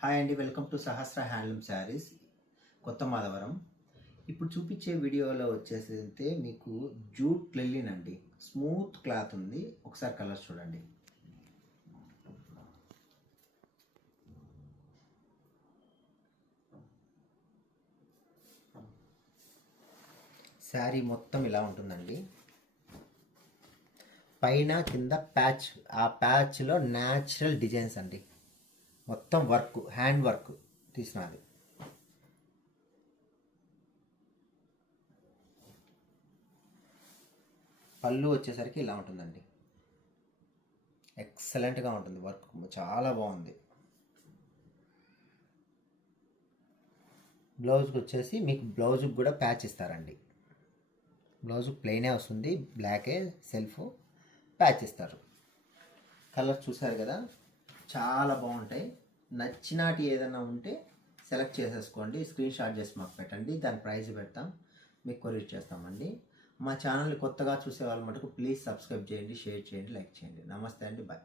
Hi అండి, welcome to Sahasra handloom saris కొత్త మాధవరం. ఇప్పుడు చూపించే వీడియోలో వచ్చేసైతే మీకు జూట్ లెలిన్ అండి, స్మూత్ క్లాత్ ఉంది. ఒకసారి కలర్స్ చూడండి. శారీ మొత్తం ఇలా ఉంటుందండి. పైన కింద ప్యాచ్, ఆ ప్యాచ్లో న్యాచురల్ డిజైన్స్ అండి. మొత్తం వర్క్, హ్యాండ్ వర్క్ తీసినది. పళ్ళు వచ్చేసరికి ఇలా ఉంటుందండి. ఎక్సలెంట్గా ఉంటుంది, వర్క్ చాలా బాగుంది. బ్లౌజ్కి వచ్చేసి మీకు బ్లౌజ్కి కూడా ప్యాచ్ ఇస్తారండి. బ్లౌజ్ ప్లెయినే వస్తుంది, బ్లాకే సెల్ఫ్, ప్యాచ్ ఇస్తారు. కలర్ చూసారు కదా, చాలా బాగుంటాయి. నచ్చినటి ఏదైనా ఉంటే సెలెక్ట్ చేసేసుకోండి, స్క్రీన్ షాట్ చేసి మాకు పెట్టండి, దాని ప్రైస్ పెడతాం, మీకు కొరియర్ చేస్తామండి. మా ఛానల్ని కొత్తగా చూసే వాళ్ళ మటుకు ప్లీజ్ సబ్స్క్రైబ్ చేయండి, షేర్ చేయండి, లైక్ చేయండి. నమస్తే అండి, బాయ్.